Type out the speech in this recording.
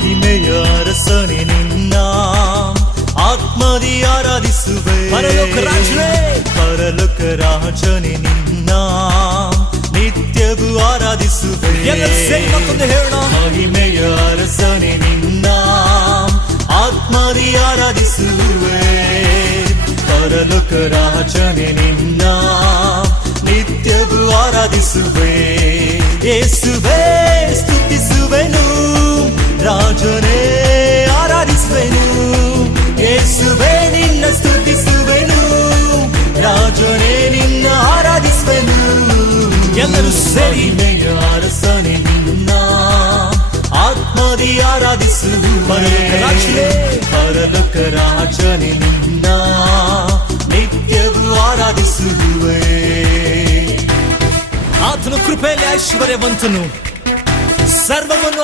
ಮಹಿಮೆಯ ಅರಸನೆ ನಿನ್ನ ಆತ್ಮದಿ ಆರಾಧಿಸುವೆ. ಪರಲೋಕ ರಾಜನೇ, ಪರಲೋಕ ರಾಜನೆ ನಿನ್ನ ನಿತ್ಯವೂ ಆರಾಧಿಸುವೆ. ಎಲ್ಲರೂ ಸೇರಿ ಮತ್ತೊಂದು ಹೇಳೋಣ. ಮಹಿಮೆಯ ಅರಸನೆ ನಿನ್ನ ಆತ್ಮದಿ ಆರಾಧಿಸುವೆ. ಪರಲೋಕ ರಾಜನೆ ನಿನ್ನ ನಿತ್ಯವೂ ಆರಾಧಿಸುವೆ. ಯೇಸುವೇ ಸ್ತುತಿಸುವೆನು, ರಾಜನೇ ಆರಾಧಿಸುವೆನು. ಯೇಸುವೇ ನಿನ್ನ ಸ್ತುತಿಸುವೆನು, ರಾಜನೇ ನಿನ್ನ ಆರಾಧಿಸುವೆನು. ಎಲ್ಲರೂ ಸೇರಿ ಮಹಿಮೆಯ ಅರಸನೆ ನಿನ್ನ ಆತ್ಮದಿ ಆರಾಧಿಸುವೆ. ಪರಲೋಕ ರಾಜನೆ ನಿನ್ನ ನಿತ್ಯವೂ ಆರಾಧಿಸುವೆ. ಆತನು ಕೃಪೆಯಲ್ಲಿ ಐಶ್ವರ್ಯವಂತನು, ಸರ್ವವನ್ನು